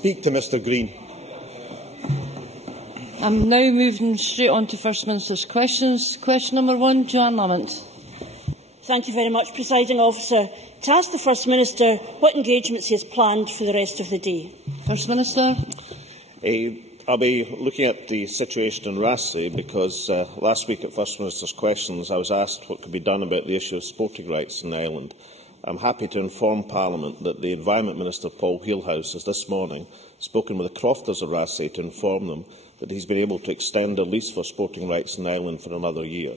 Speak to Mr Green. I'm now moving straight on to First Minister's questions. Question number 1, Joanne Lamont. Thank you very much, Presiding Officer. To ask the First Minister what engagements he has planned for the rest of the day. First Minister. I'll be looking at the situation in Rassay because last week at First Minister's Questions I was asked what could be done about the issue of sporting rights in the island. I am happy to inform Parliament that the Environment Minister Paul Wheelhouse has this morning spoken with the crofters of Rassay to inform them that he has been able to extend a lease for sporting rights in the island for another year.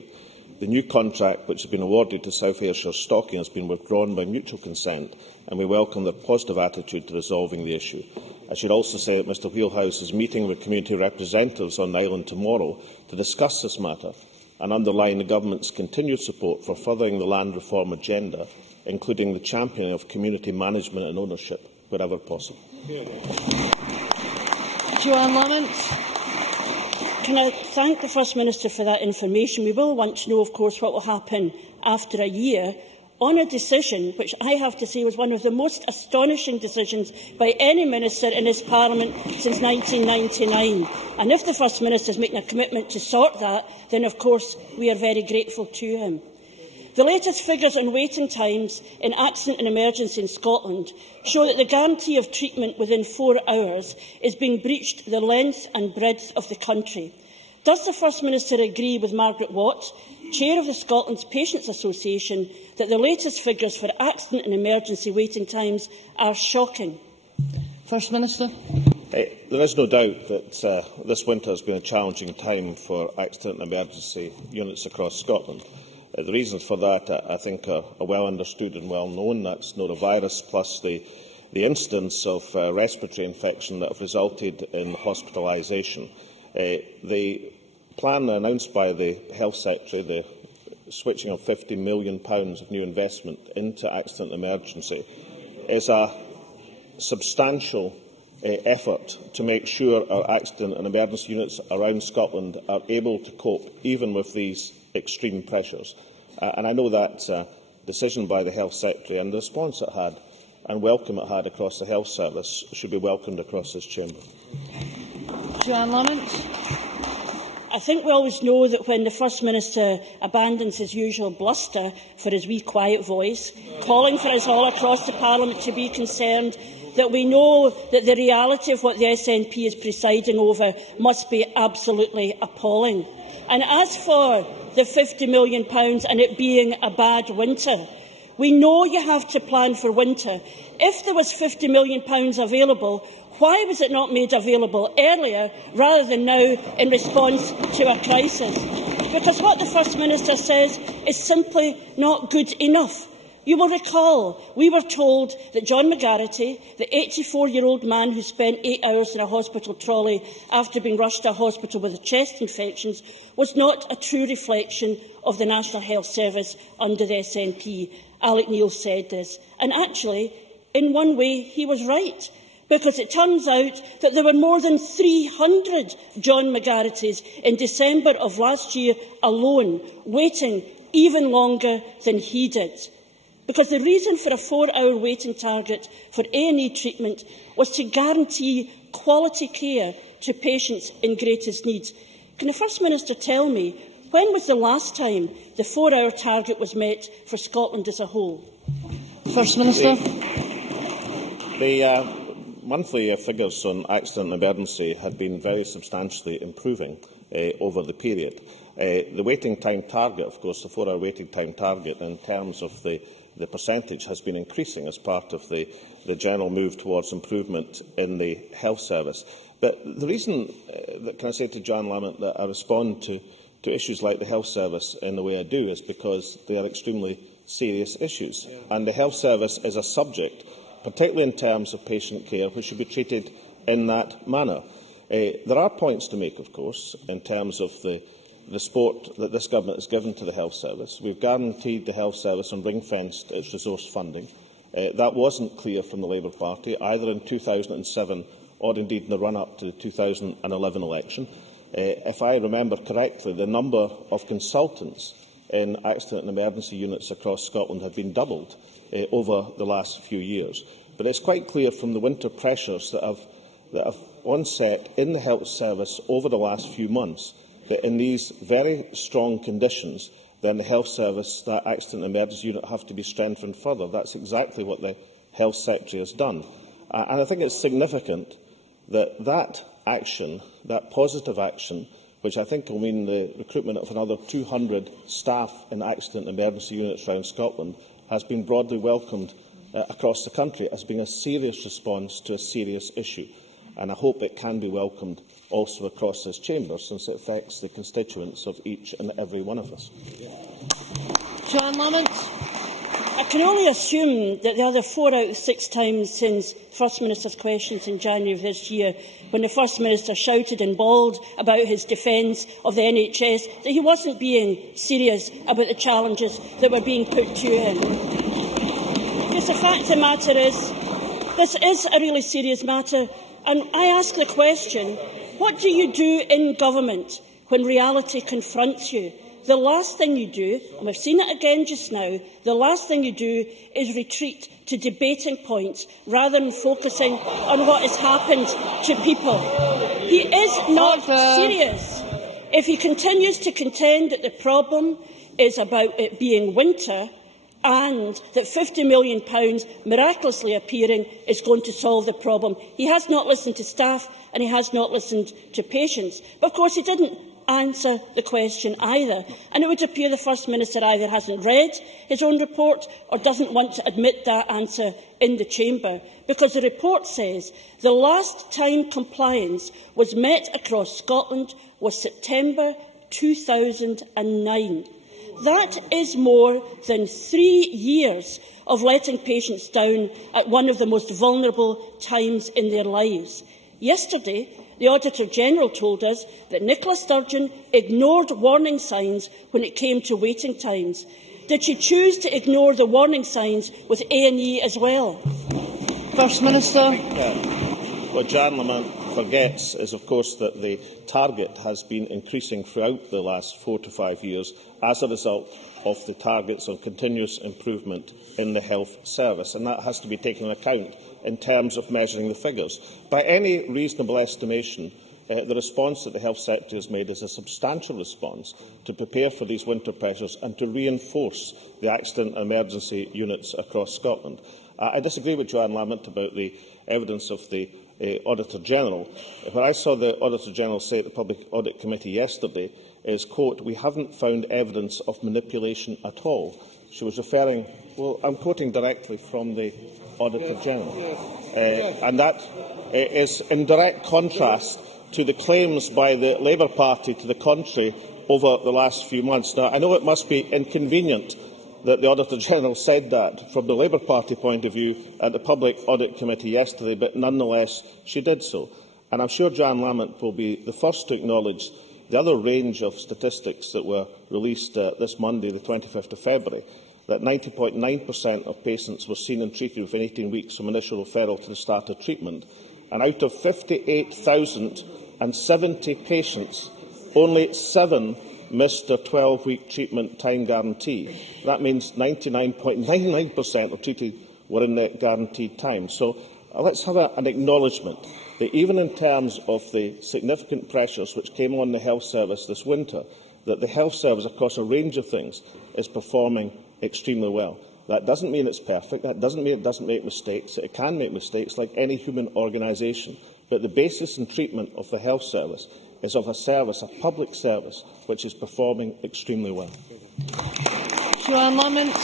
The new contract, which has been awarded to South Ayrshire Stocking, has been withdrawn by mutual consent, and we welcome their positive attitude to resolving the issue. I should also say that Mr Wheelhouse is meeting with community representatives on the island tomorrow to discuss this matter and underline the Government's continued support for furthering the land reform agenda, including the championing of community management and ownership wherever possible. Joanne Lamont. Can I thank the First Minister for that information? We will want to know, of course, what will happen after a year on a decision which I have to say was one of the most astonishing decisions by any minister in this Parliament since 1999. And if the First Minister is making a commitment to sort that, then of course we are very grateful to him. The latest figures on waiting times in accident and emergency in Scotland show that the guarantee of treatment within 4 hours is being breached the length and breadth of the country. Does the First Minister agree with Margaret Watt, Chair of the Scotland's Patients Association, that the latest figures for accident and emergency waiting times are shocking? First Minister. There is no doubt that this winter has been a challenging time for accident and emergency units across Scotland. The reasons for that, I think, are well understood and well known. That's norovirus plus the incidence of respiratory infection that have resulted in hospitalisation. The plan announced by the Health Secretary, the switching of £50 million of new investment into accident and emergency, is a substantial effort to make sure our accident and emergency units around Scotland are able to cope even with these extreme pressures. And I know that decision by the Health Secretary and the response it had and welcome it had across the Health Service should be welcomed across this chamber. Joanne Lamont. I think we always know that when the First Minister abandons his usual bluster for his wee quiet voice, calling for us all across the Parliament to be concerned, that we know that the reality of what the SNP is presiding over must be absolutely appalling. And as for the £50 million and it being a bad winter, we know you have to plan for winter. If there was £50 million available, why was it not made available earlier rather than now in response to a crisis? Because what the First Minister says is simply not good enough. You will recall we were told that John McGarrity, the 84-year-old man who spent 8 hours in a hospital trolley after being rushed to a hospital with chest infections, was not a true reflection of the National Health Service under the SNP. Alec Neil said this. And actually, in one way, he was right, because it turns out that there were more than 300 John McGarritys in December of last year alone, waiting even longer than he did. Because the reason for a 4-hour waiting target for A&E treatment was to guarantee quality care to patients in greatest need. Can the First Minister tell me when was the last time the 4-hour target was met for Scotland as a whole? First Minister. The monthly figures on accident and emergency had been very substantially improving over the period. The waiting time target, of course, the 4-hour waiting time target in terms of the percentage has been increasing as part of the general move towards improvement in the health service. But the reason, can I say to Joanne Lamont, that I respond to issues like the health service in the way I do is because they are extremely serious issues. And the health service is a subject, particularly in terms of patient care, which should be treated in that manner. There are points to make, of course, in terms of the support that this Government has given to the health service. We've guaranteed the health service and ring-fenced its resource funding. That wasn't clear from the Labour Party, either in 2007 or indeed in the run-up to the 2011 election. If I remember correctly, the number of consultants in accident and emergency units across Scotland had been doubled over the last few years. But it's quite clear from the winter pressures that have that have onset in the health service over the last few months, that in these very strong conditions, then the health service, that accident and emergency unit, have to be strengthened further. That's exactly what the Health Secretary has done. And I think it's significant that that action, that positive action, which I think will mean the recruitment of another 200 staff in accident and emergency units around Scotland, has been broadly welcomed across the country as being a serious response to a serious issue. And I hope it can be welcomed also across this chamber, since it affects the constituents of each and every one of us. John Lamont. I can only assume that the other 4 out of 6 times since First Minister's questions in January of this year, when the First Minister shouted and bawled about his defence of the NHS, that he wasn't being serious about the challenges that were being put to him. Because the fact of the matter is, this is a really serious matter, and I ask the question, what do you do in government when reality confronts you? The last thing you do, and we've seen it again just now, the last thing you do is retreat to debating points rather than focusing on what has happened to people. He is not serious. If he continues to contend that the problem is about it being winter and that £50 million miraculously appearing is going to solve the problem, he has not listened to staff and he has not listened to patients. But of course he didn't answer the question either, and it would appear the First Minister either hasn't read his own report or doesn't want to admit that answer in the chamber, because the report says the last time compliance was met across Scotland was September 2009. That is more than 3 years of letting patients down at one of the most vulnerable times in their lives. Yesterday, the Auditor-General told us that Nicola Sturgeon ignored warning signs when it came to waiting times. Did she choose to ignore the warning signs with A&E as well? First Minister. What Jan Lamont forgets is, of course, that the target has been increasing throughout the last 4 to 5 years as a result of the targets on continuous improvement in the health service, and that has to be taken into account in terms of measuring the figures. By any reasonable estimation, the response that the Health Secretary has made is a substantial response to prepare for these winter pressures and to reinforce the accident and emergency units across Scotland. I disagree with Joanne Lamont about the evidence of the Auditor-General. When I saw the Auditor-General say at the Public Audit Committee yesterday is, quote, "We haven't found evidence of manipulation at all," she was referring, well, I'm quoting directly from the Auditor-General, and that is in direct contrast to the claims by the Labour Party to the contrary over the last few months. Now, I know it must be inconvenient that the Auditor-General said that from the Labour Party point of view at the Public Audit Committee yesterday, but nonetheless she did so. And I'm sure Joanne Lamont will be the first to acknowledge the other range of statistics that were released this Monday, the 25th of February, that 90.9% of patients were seen and treated within 18 weeks from initial referral to the start of treatment. And out of 58,070 patients, only 7 missed their 12-week treatment time guarantee. That means 99.99% of treated were in the guaranteed time. So let's have an acknowledgement that even in terms of the significant pressures which came on the health service this winter, that the health service across a range of things is performing extremely well. That doesn't mean it's perfect. That doesn't mean it doesn't make mistakes. It can make mistakes like any human organisation. But the basis and treatment of the health service is of a service, a public service, which is performing extremely well. Joanne Lamont.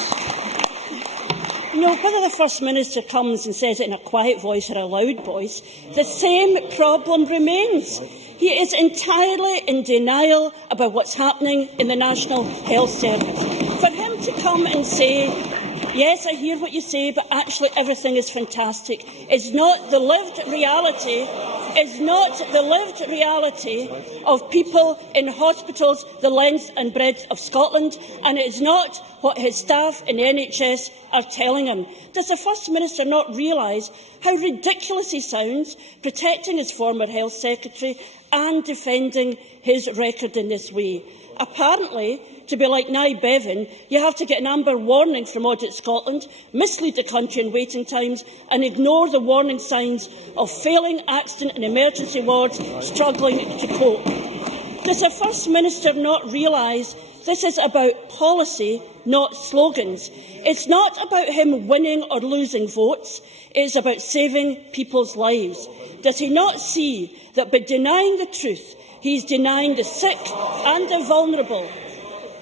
You know, whether the First Minister comes and says it in a quiet voice or a loud voice, the same problem remains. He is entirely in denial about what's happening in the National Health Service. For him to come and say, yes, I hear what you say, but actually everything is fantastic, is not the lived reality, of people in hospitals the length and breadth of Scotland, and it is not what his staff in the NHS are telling him. Does the First Minister not realise how ridiculous he sounds, protecting his former Health Secretary and defending his record in this way? Apparently, to be like Nye Bevan, you have to get an amber warning from Audit Scotland, mislead the country in waiting times and ignore the warning signs of failing accident and emergency wards struggling to cope. Does the First Minister not realise this is about policy, not slogans? It's not about him winning or losing votes. It's about saving people's lives. Does he not see that by denying the truth, he is denying the sick and the vulnerable?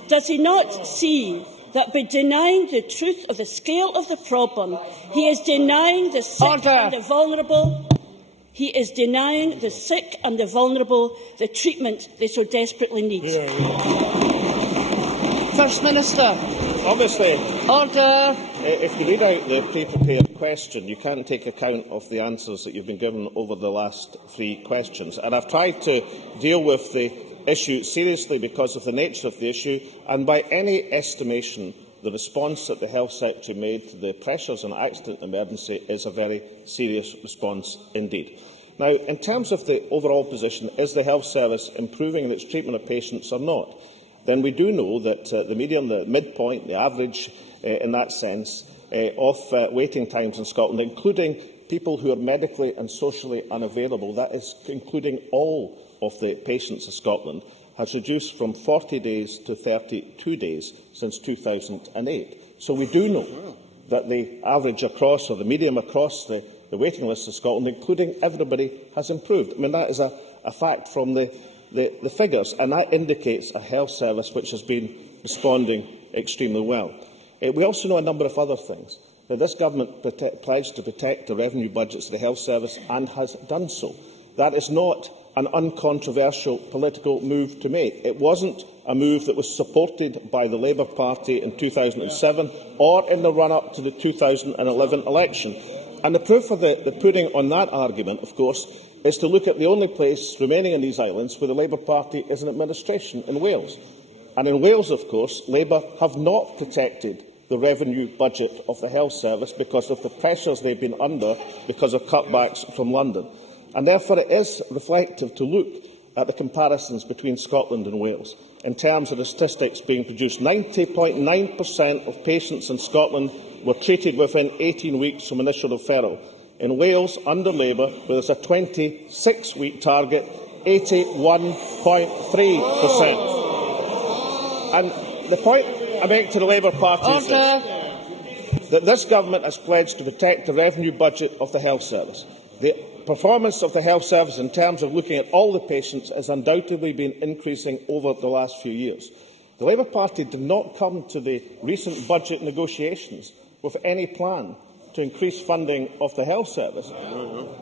Does he not see that by denying the truth of the scale of the problem, he is denying the sick and the vulnerable? He is denying the sick and the vulnerable the treatment they so desperately need. First Minister. Obviously, Order. If you read out the pre-prepared question, you can't take account of the answers that you've been given over the last 3 questions. And I've tried to deal with the issue seriously because of the nature of the issue, and by any estimation, the response that the Health Secretary made to the pressures on accident emergency is a very serious response indeed. Now, in terms of the overall position, is the Health Service improving in its treatment of patients or not? Then we do know that the median, the midpoint, the average in that sense of waiting times in Scotland, including people who are medically and socially unavailable, that is including all of the patients of Scotland, has reduced from 40 days to 32 days since 2008. So we do know that the average across, or the median across the waiting list of Scotland, including everybody, has improved. I mean, that is a fact from the figures, and that indicates a health service which has been responding extremely well. We also know a number of other things. Now, this government pledged to protect the revenue budgets of the health service and has done so. That is not an uncontroversial political move to make. It wasn't a move that was supported by the Labour Party in 2007 or in the run-up to the 2011 election. And the proof of the pudding on that argument, of course, is to look at the only place remaining in these islands where the Labour Party is in administration, in Wales. And in Wales, of course, Labour have not protected the revenue budget of the health service because of the pressures they've been under because of cutbacks from London. And therefore it is reflective to look at the comparisons between Scotland and Wales. In terms of the statistics being produced, 90.9% of patients in Scotland were treated within 18 weeks from initial referral. In Wales, under Labour, where there's a 26-week target, 81.3%. And the point I make to the Labour Party is that this government has pledged to protect the revenue budget of the health service. The performance of the health service in terms of looking at all the patients has undoubtedly been increasing over the last few years. The Labour Party did not come to the recent budget negotiations with any plan to increase funding of the health service.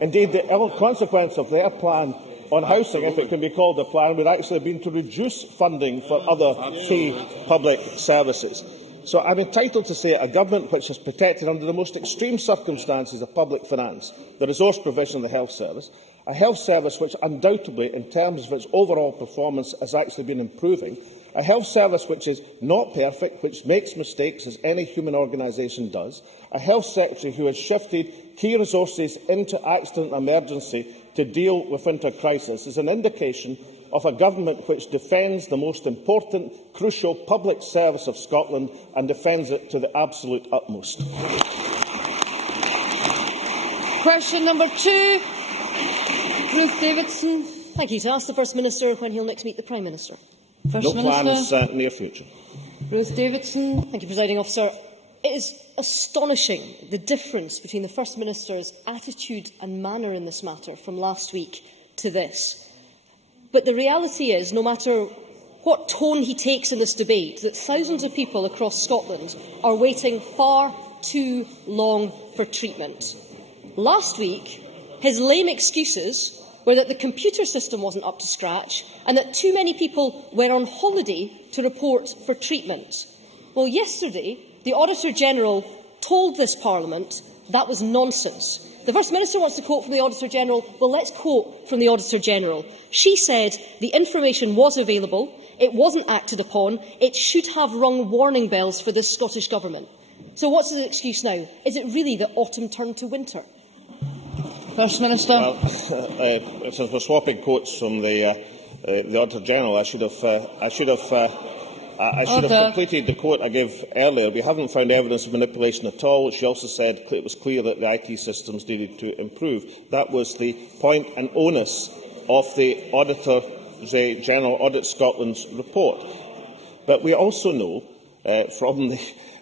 Indeed, the consequence of their plan on housing, if it can be called a plan, would actually have been to reduce funding for other key public services. So I'm entitled to say a government which has protected under the most extreme circumstances of public finance the resource provision of the health service, a health service which undoubtedly, in terms of its overall performance, has actually been improving, a health service which is not perfect, which makes mistakes, as any human organisation does, a health secretary who has shifted key resources into accident and emergency to deal with inter-crisis is an indication of a government which defends the most important, crucial public service of Scotland and defends it to the absolute utmost. Question number 2. Ruth Davidson. Thank you. To ask the First Minister when he'll next meet the Prime Minister. First No Minister. plans near future. Ruth Davidson. Thank you, Presiding Officer. It is astonishing the difference between the First Minister's attitude and manner in this matter from last week to this. But the reality is, no matter what tone he takes in this debate, that thousands of people across Scotland are waiting far too long for treatment. Last week, his lame excuses were that the computer system wasn't up to scratch and that too many people were on holiday to report for treatment. Well, yesterday, the Auditor-General told this Parliament that was nonsense. The First Minister wants to quote from the Auditor-General. Well, let's quote from the Auditor-General. She said the information was available, it wasn't acted upon, it should have rung warning bells for this Scottish Government. So what's the excuse now? Is it really that autumn turned to winter? First Minister. Well, since we're swapping quotes from the Auditor General, I should have completed the quote I gave earlier. We haven't found evidence of manipulation at all. She also said it was clear that the IT systems needed to improve. That was the point and onus of the Auditor General Audit Scotland's report. But we also know from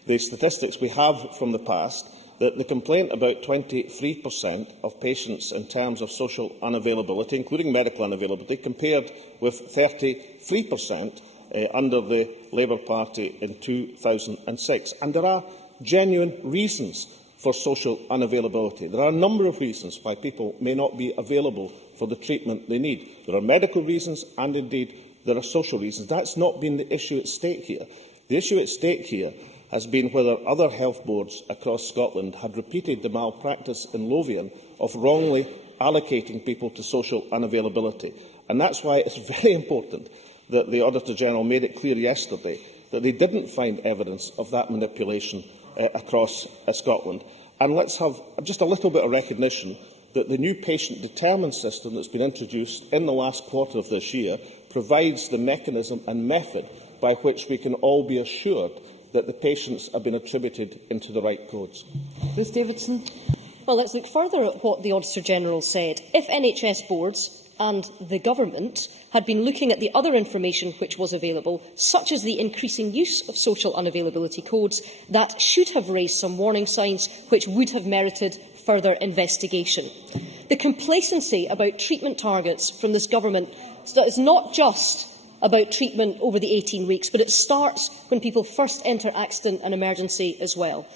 the statistics we have from the past that the complaint about 23% of patients in terms of social unavailability, including medical unavailability, compared with 33% under the Labour Party in 2006. And there are genuine reasons for social unavailability. There are a number of reasons why people may not be available for the treatment they need. There are medical reasons and, indeed, there are social reasons. That's not been the issue at stake here. The issue at stake here has been whether other health boards across Scotland had repeated the malpractice in Lothian of wrongly allocating people to social unavailability. And that's why it's very important that the Auditor General made it clear yesterday that they didn't find evidence of that manipulation across Scotland. And let's have just a little bit of recognition that the new patient determined system that's been introduced in the last quarter of this year provides the mechanism and method by which we can all be assured that the patients have been attributed into the right codes. Ruth Davidson. Well, let's look further at what the Auditor General said. If NHS boards and the Government had been looking at the other information which was available, such as the increasing use of social unavailability codes, that should have raised some warning signs which would have merited further investigation. The complacency about treatment targets from this Government is not just about treatment over the 18 weeks, but it starts when people first enter accident and emergency as well.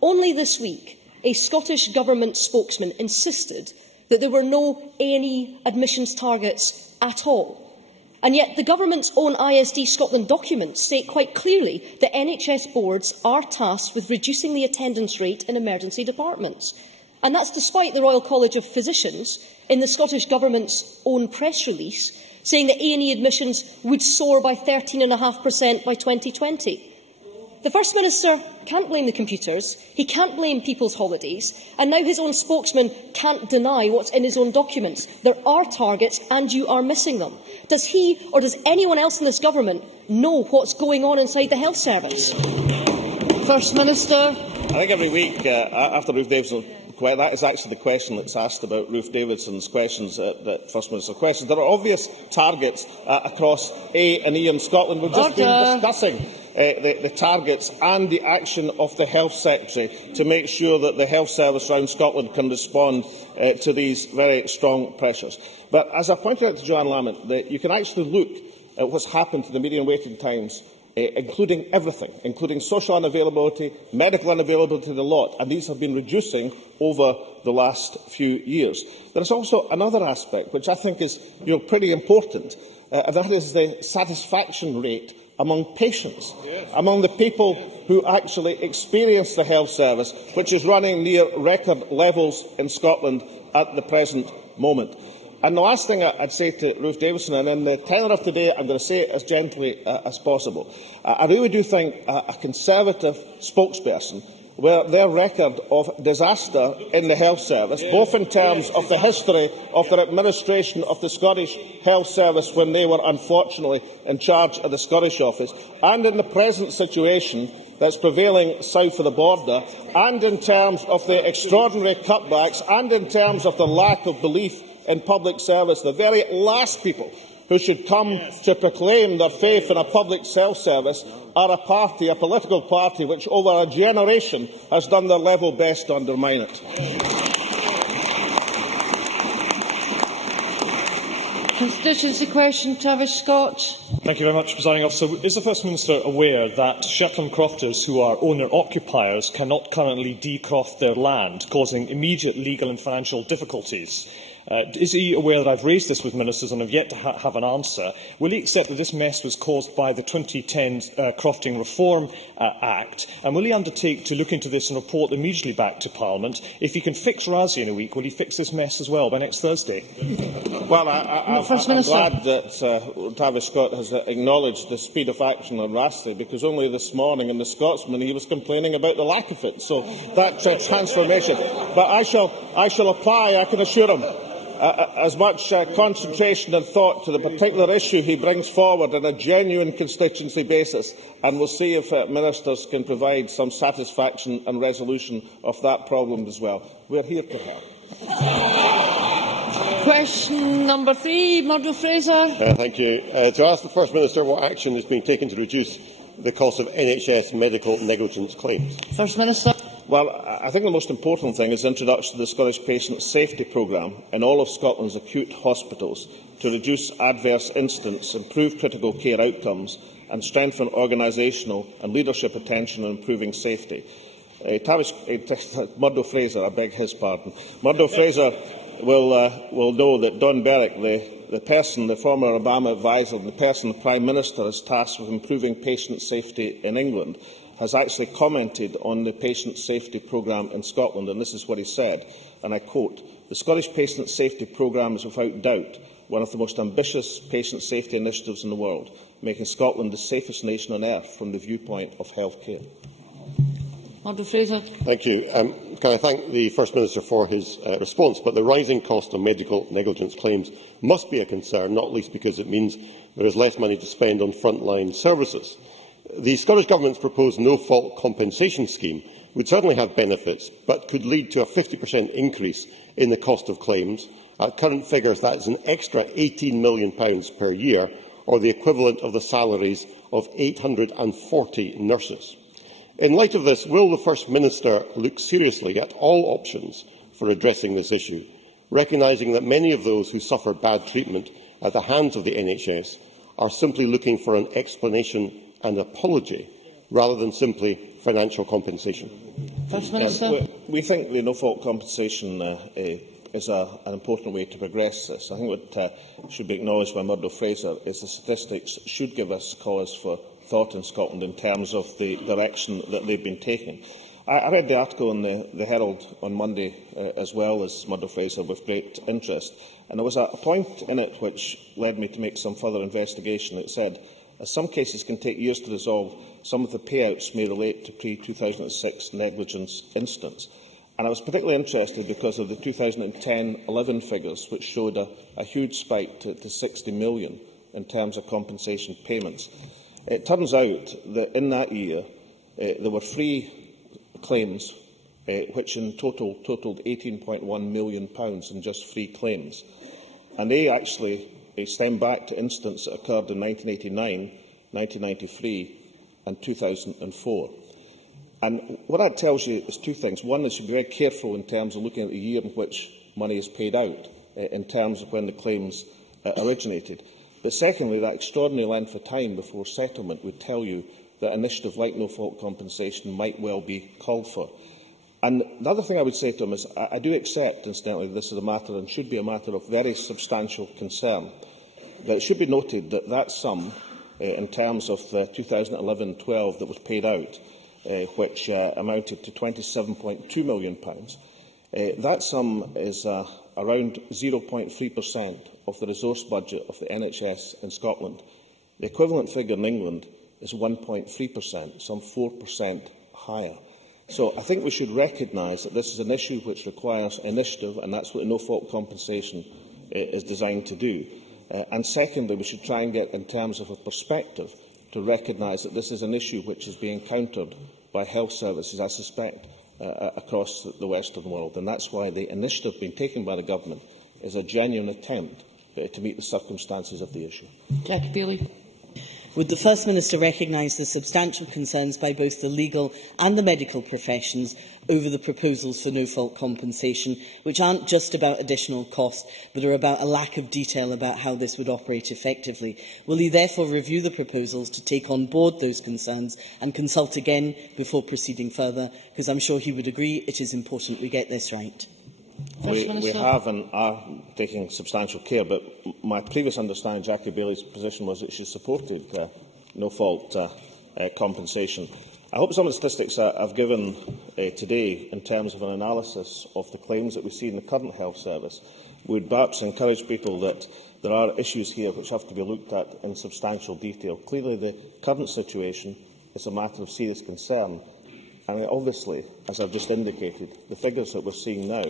Only this week, a Scottish Government spokesman insisted that there were no A&E admissions targets at all. And yet the Government's own ISD Scotland documents state quite clearly that NHS boards are tasked with reducing the attendance rate in emergency departments. And that's despite the Royal College of Physicians, in the Scottish Government's own press release, saying that A&E admissions would soar by 13.5% by 2020. The First Minister can't blame the computers, he can't blame people's holidays, and now his own spokesman can't deny what's in his own documents. There are targets and you are missing them. Does he or does anyone else in this Government know what's going on inside the health service? First Minister. I think every week after Ruth Davidson, that is actually the question that's asked about Ruth Davidson's questions, the First Minister's questions. There are obvious targets across A&E in Scotland. We've just been discussing the targets and the action of the Health Secretary to make sure that the health service around Scotland can respond to these very strong pressures. But as I pointed out to Joanne Lamont, you can actually look at what's happened to the median waiting times, including everything, including social unavailability, medical unavailability, the lot, and these have been reducing over the last few years. There is also another aspect which I think is pretty important, and that is the satisfaction rate among patients, among the people who actually experience the health service, which is running near record levels in Scotland at the present moment. And the last thing I'd say to Ruth Davidson, and in the tenor of today I'm going to say it as gently as possible, I really do think a Conservative spokesperson, where their record of disaster in the health service, both in terms of the history of their administration of the Scottish Health Service when they were unfortunately in charge of the Scottish office, and in the present situation that's prevailing south of the border, and in terms of the extraordinary cutbacks, and in terms of the lack of belief in public service, the very last people who should come to proclaim their faith in a public health service are a party, a political party, which over a generation has done their level best to undermine it. Constituency question, Travis Scott. Thank you very much, Presiding Officer. Is the First Minister aware that Shetland crofters who are owner-occupiers cannot currently decroft their land, causing immediate legal and financial difficulties? Is he aware that I've raised this with ministers and have yet to have an answer? Will he accept that this mess was caused by the 2010 Crofting Reform Act? And will he undertake to look into this and report immediately back to Parliament? If he can fix Rassay in a week, will he fix this mess as well by next Thursday? Well, I'm glad that Tavish Scott has acknowledged the speed of action on Rassay, because only this morning in the Scotsman he was complaining about the lack of it. So that transformation. But I shall apply, I can assure him, as much concentration and thought to the particular issue he brings forward on a genuine constituency basis, and we'll see if ministers can provide some satisfaction and resolution of that problem as well. We're here to help. Question number 3, Murdo Fraser. Thank you. To ask the First Minister what action is being taken to reduce the cost of NHS medical negligence claims. First Minister. Well, I think the most important thing is the introduction of the Scottish Patient Safety Programme in all of Scotland's acute hospitals to reduce adverse incidents, improve critical care outcomes and strengthen organisational and leadership attention on improving safety. Murdo Fraser, I beg his pardon. Murdo Fraser will know that Don Berwick, the former Obama advisor, and the person the Prime Minister is tasked with improving patient safety in England, has actually commented on the patient safety programme in Scotland, and this is what he said, and I quote, "The Scottish Patient Safety Programme is without doubt one of the most ambitious patient safety initiatives in the world, making Scotland the safest nation on earth from the viewpoint of health care." Murdo Fraser. Thank you. Can I thank the First Minister for his response? But the rising cost of medical negligence claims must be a concern, not least because it means there is less money to spend on frontline services. The Scottish Government's proposed no-fault compensation scheme would certainly have benefits, but could lead to a 50% increase in the cost of claims. At current figures, that is an extra £18 million per year, or the equivalent of the salaries of 840 nurses. In light of this, will the First Minister look seriously at all options for addressing this issue, recognising that many of those who suffer bad treatment at the hands of the NHS are simply looking for an explanation and apology, rather than simply financial compensation? First Minister. We think the no-fault compensation is an important way to progress this. I think what should be acknowledged by Murdo Fraser is the statistics should give us cause for thought in Scotland in terms of the direction that they've been taking. I read the article in the Herald on Monday, as well as Murdo Fraser, with great interest, and there was a point in it which led me to make some further investigation. It said, as some cases can take years to resolve, some of the payouts may relate to pre-2006 negligence incidents. And I was particularly interested because of the 2010-11 figures, which showed a huge spike to 60 million in terms of compensation payments. It turns out that in that year, there were 3 claims, which in total totalled £18.1 million in just 3 claims. And they actually stem back to incidents that occurred in 1989, 1993 and 2004. And what that tells you is 2 things. One is you should be very careful in terms of looking at the year in which money is paid out, in terms of when the claims originated. But secondly, that extraordinary length of time before settlement would tell you that an initiative like no-fault compensation might well be called for. And the other thing I would say to him is, I do accept, incidentally, this is a matter and should be a matter of very substantial concern. But it should be noted that that sum, in terms of 2011-12 that was paid out, which amounted to £27.2 million, that sum is around 0.3% of the resource budget of the NHS in Scotland. The equivalent figure in England is 1.3%, some 4% higher. So I think we should recognise that this is an issue which requires initiative, and that's what the no-fault compensation is designed to do. And secondly, we should try and get, in terms of a perspective, to recognise that this is an issue which is being countered by health services, I suspect, across the Western world. And that's why the initiative being taken by the Government is a genuine attempt to meet the circumstances of the issue. Jackie Bailey. Would the First Minister recognise the substantial concerns by both the legal and the medical professions over the proposals for no-fault compensation, which aren't just about additional costs, but are about a lack of detail about how this would operate effectively? Will he therefore review the proposals to take on board those concerns and consult again before proceeding further? Because I'm sure he would agree it is important we get this right. We have and are taking substantial care, but my previous understanding, Jackie Bailey's position was that she supported no-fault compensation. I hope some of the statistics I've given today in terms of an analysis of the claims that we see in the current health service would perhaps encourage people that there are issues here which have to be looked at in substantial detail. Clearly, the current situation is a matter of serious concern. And obviously, as I've just indicated, the figures that we're seeing now,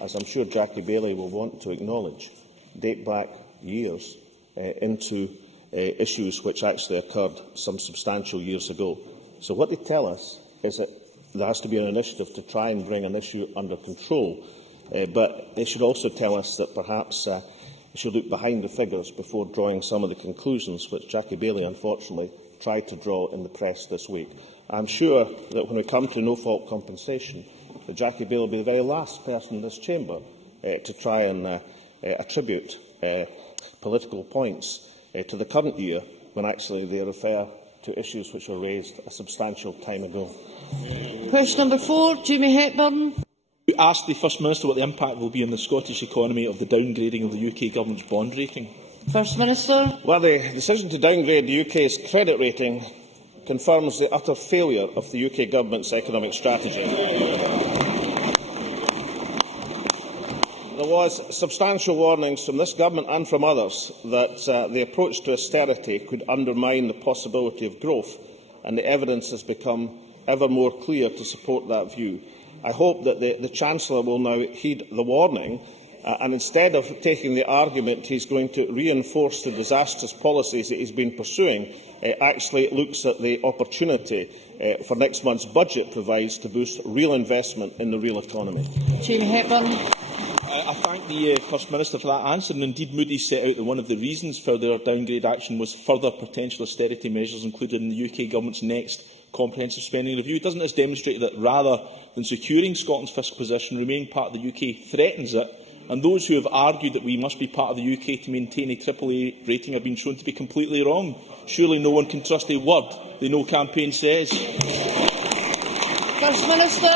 as I'm sure Jackie Bailey will want to acknowledge, date back years into issues which actually occurred some substantial years ago. So what they tell us is that there has to be an initiative to try and bring an issue under control, but they should also tell us that perhaps we should look behind the figures before drawing some of the conclusions which Jackie Bailey, unfortunately, tried to draw in the press this week. I'm sure that when we come to no-fault compensation, that Jackie Bailey will be the very last person in this chamber to try and attribute political points to the current year when actually they refer to issues which were raised a substantial time ago. Question number 4, Jamie Hepburn. You asked the First Minister what the impact will be on the Scottish economy of the downgrading of the UK Government's bond rating. First Minister. Well, the decision to downgrade the UK's credit rating confirms the utter failure of the UK Government's economic strategy. There was substantial warnings from this Government and from others that the approach to austerity could undermine the possibility of growth, and the evidence has become ever more clear to support that view. I hope that the Chancellor will now heed the warning and instead of taking the argument he's going to reinforce the disastrous policies that he's been pursuing, actually looks at the opportunity for next month's budget provides to boost real investment in the real economy. Jamie Hepburn. I thank the First Minister for that answer, and indeed Moody's set out that one of the reasons for their downgrade action was further potential austerity measures included in the UK Government's next comprehensive spending review. Doesn't this demonstrate that rather than securing Scotland's fiscal position, remaining part of the UK threatens it? And those who have argued that we must be part of the UK to maintain a AAA rating have been shown to be completely wrong. Surely no one can trust a word the No campaign says. First Minister.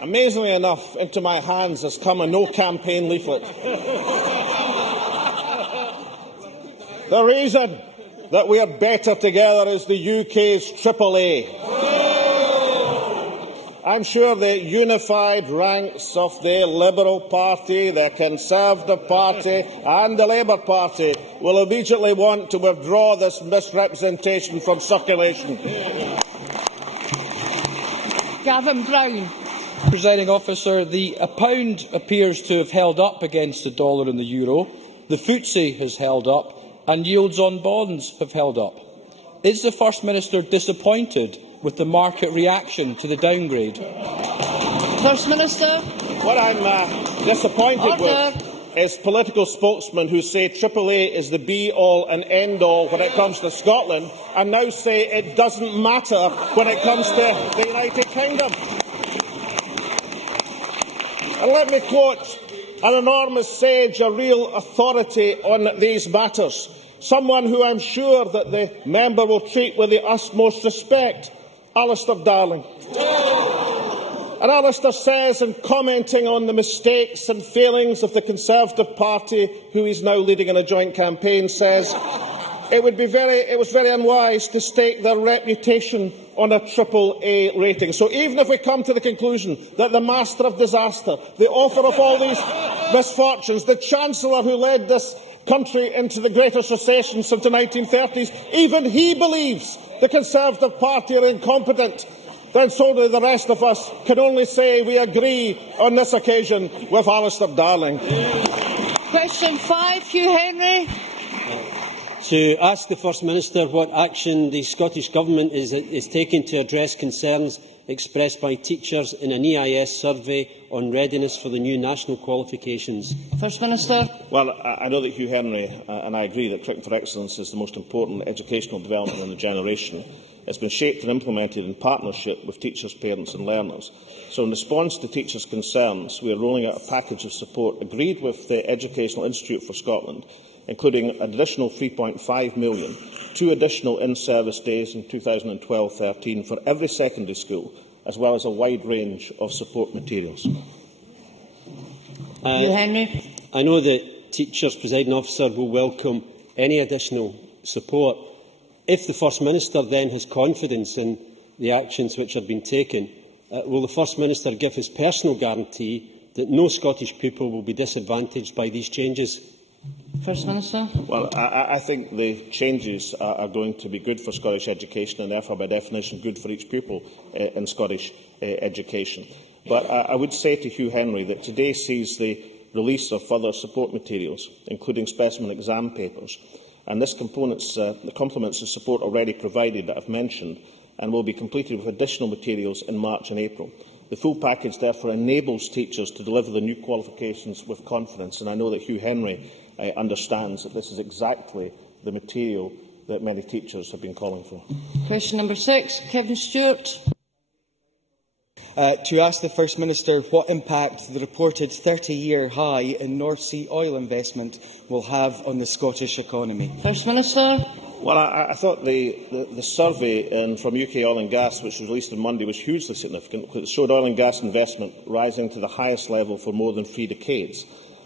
Amazingly enough, into my hands has come a No campaign leaflet. The reason that we are better together is the UK's AAA. I'm sure the unified ranks of the Liberal Party, the Conservative Party and the Labour Party will immediately want to withdraw this misrepresentation from circulation. Gavin Brown. Presiding Officer, the pound appears to have held up against the dollar and the euro. The FTSE has held up and yields on bonds have held up. Is the First Minister disappointed with the market reaction to the downgrade? First Minister. What I'm disappointed with is political spokesmen who say AAA is the be-all and end-all when it comes to Scotland and now say it doesn't matter when it comes to the United Kingdom. And let me quote an enormous sage, a real authority on these matters, someone who I'm sure that the member will treat with the utmost respect, Alistair Darling. And Alistair says, in commenting on the mistakes and failings of the Conservative Party, who is now leading in a joint campaign, says, it was very unwise to stake their reputation on a AAA rating. So even if we come to the conclusion that the master of disaster, the author of all these misfortunes, the Chancellor who led this country into the greatest recession since the 1930s, even he believes the Conservative Party are incompetent, then so do the rest of us. Can only say we agree on this occasion with Alistair Darling. Question 5, Hugh Henry. To ask the First Minister what action the Scottish Government is taking to address concerns expressed by teachers in an EIS survey on readiness for the new national qualifications. First Minister. Well, I know that Hugh Henry, and I agree that Curriculum for Excellence is the most important educational development in the generation. It's been shaped and implemented in partnership with teachers, parents and learners. So in response to teachers' concerns, we are rolling out a package of support agreed with the Educational Institute for Scotland, including an additional £3.5 million, 2 additional in-service days in 2012-13 for every secondary school, as well as a wide range of support materials. Henry? I know that teachers, presiding officer, will welcome any additional support. If the First Minister then has confidence in the actions which have been taken, will the First Minister give his personal guarantee that no Scottish people will be disadvantaged by these changes? First Minister. Well, I think the changes are going to be good for Scottish education and therefore, by definition, good for each pupil in Scottish education. But I would say to Hugh Henry that today sees the release of further support materials, including specimen exam papers, and this complements the support already provided that I have mentioned and will be completed with additional materials in March and April. The full package therefore enables teachers to deliver the new qualifications with confidence, and I know that Hugh Henry understands that this is exactly the material that many teachers have been calling for. Question number 6, Kevin Stewart. To ask the First Minister what impact the reported 30-year high in North Sea oil investment will have on the Scottish economy. First Minister. Well, I thought the survey from UK Oil and Gas, which was released on Monday, was hugely significant because it showed oil and gas investment rising to the highest level for more than 3 decades.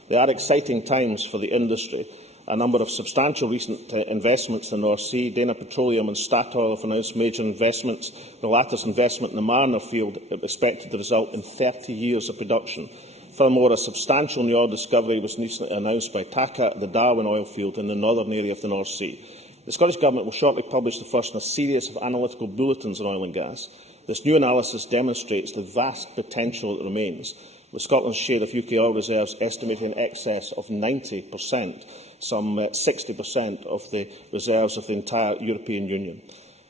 They are exciting times for the industry. A number of substantial recent investments in the North Sea. Dana Petroleum and Statoil have announced major investments. The latest investment in the Mariner field is expected to result in 30 years of production. Furthermore, a substantial new oil discovery was recently announced by TACA at the Darwin oil field in the northern area of the North Sea. The Scottish Government will shortly publish the first in a series of analytical bulletins on oil and gas. This new analysis demonstrates the vast potential that remains, with Scotland's share of UK oil reserves estimated in excess of 90%, some 60% of the reserves of the entire European Union.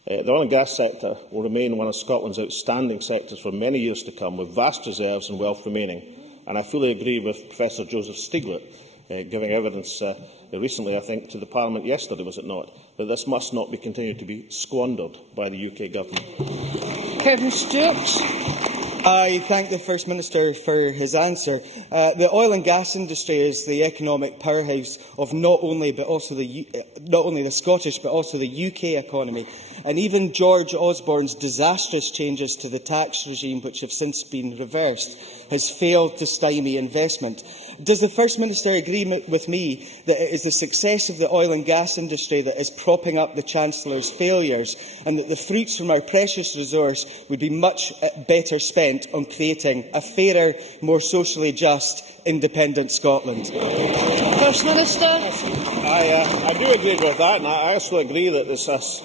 The oil and gas sector will remain one of Scotland's outstanding sectors for many years to come, with vast reserves and wealth remaining. And I fully agree with Professor Joseph Stiglitz, giving evidence recently, I think, to the Parliament yesterday, was it not, that this must not be continued to be squandered by the UK Government. Kevin Stewart. I thank the First Minister for his answer. The oil and gas industry is the economic powerhouse of not only the Scottish but also the UK economy. And even George Osborne's disastrous changes to the tax regime, which have since been reversed, has failed to stymie investment. Does the First Minister agree with me that it is the success of the oil and gas industry that is propping up the Chancellor's failures, and that the fruits from our precious resource would be much better spent on creating a fairer, more socially just, independent Scotland? First Minister. I do agree with that, and I also agree that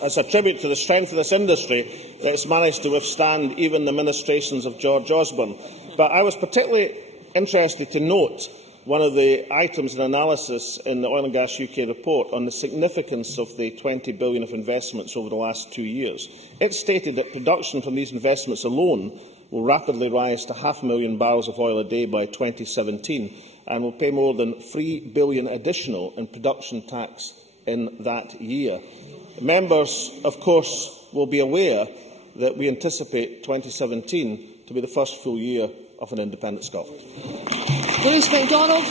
as a tribute to the strength of this industry, that it's managed to withstand even the ministrations of George Osborne. But I was particularly interested to note one of the items in analysis in the Oil and Gas UK report on the significance of the $20 billion of investments over the last 2 years. It stated that production from these investments alone will rapidly rise to 500,000 barrels of oil a day by 2017 and will pay more than $3 billion additional in production tax in that year. Members, of course, will be aware that we anticipate 2017 to be the first full year of an independent Scotland. Lewis MacDonald.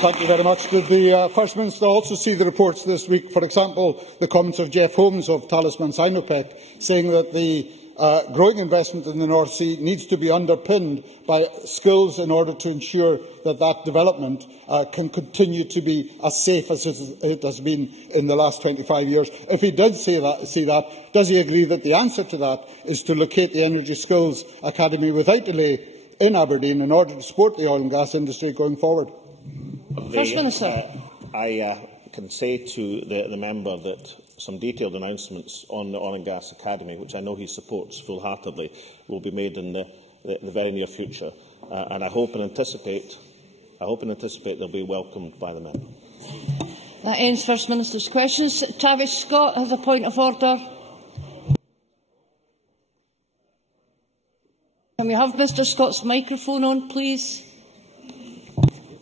Thank you very much. Did the First Minister also see the reports this week, for example, the comments of Jeff Holmes of Talisman Sinopec, saying that the growing investment in the North Sea needs to be underpinned by skills in order to ensure that that development can continue to be as safe as it has been in the last 25 years. If he did see that, does he agree that the answer to that is to locate the Energy Skills Academy without delay in Aberdeen in order to support the oil and gas industry going forward? First Minister. I can say to the member that some detailed announcements on the Oil and Gas Academy, which I know he supports full-heartedly, will be made in the very near future, and I hope and anticipate they'll be welcomed by the member. That ends First Minister's questions. Travis Scott has a point of order. Can we have Mr Scott's microphone on, please?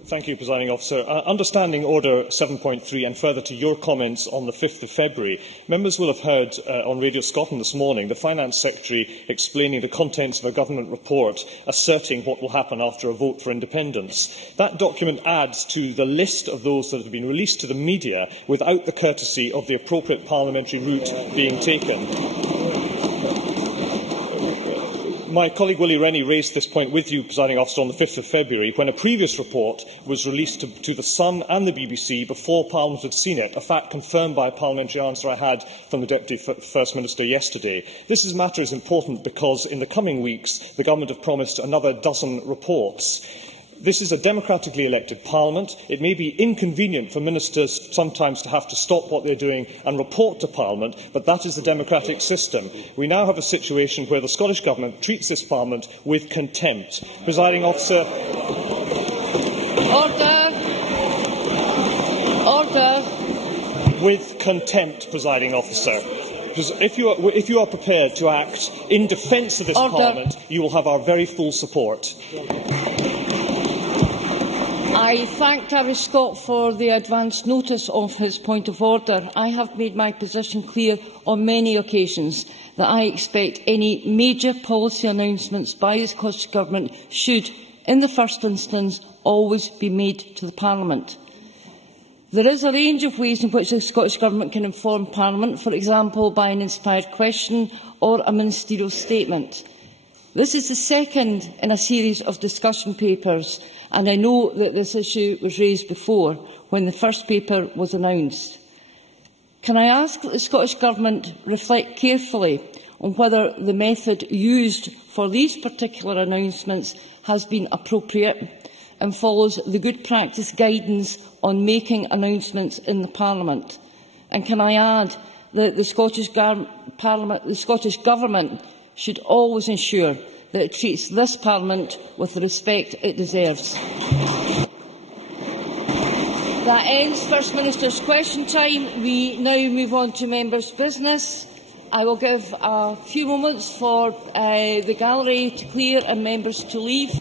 Thank you, Presiding Officer. Understanding Order 7.3 and further to your comments on the 5th of February, members will have heard on Radio Scotland this morning the Finance Secretary explaining the contents of a government report asserting what will happen after a vote for independence. That document adds to the list of those that have been released to the media without the courtesy of the appropriate parliamentary route being taken. My colleague Willie Rennie raised this point with you, Presiding Officer, on the 5th of February, when a previous report was released to The Sun and the BBC before Parliament had seen it, a fact confirmed by a parliamentary answer I had from the Deputy First Minister yesterday. This matter is important because in the coming weeks the Government have promised another dozen reports. This is a democratically elected Parliament. It may be inconvenient for ministers sometimes to have to stop what they're doing and report to Parliament, but that is the democratic system. We now have a situation where the Scottish Government treats this Parliament with contempt. Presiding Officer. Order. Order. With contempt, Presiding Officer. If you are prepared to act in defence of this Parliament, you will have our very full support. I thank Gary Scott for the advance notice of his point of order. I have made my position clear on many occasions that I expect any major policy announcements by the Scottish Government should, in the first instance, always be made to the Parliament. There is a range of ways in which the Scottish Government can inform Parliament, for example by an inspired question or a ministerial statement. This is the second in a series of discussion papers, and I know that this issue was raised before, when the first paper was announced. Can I ask that the Scottish Government reflect carefully on whether the method used for these particular announcements has been appropriate and follows the good practice guidance on making announcements in the Parliament? And can I add that the Scottish Government should always ensure that it treats this Parliament with the respect it deserves. That ends First Minister's question time. We now move on to members' business. I will give a few moments for the gallery to clear and members to leave.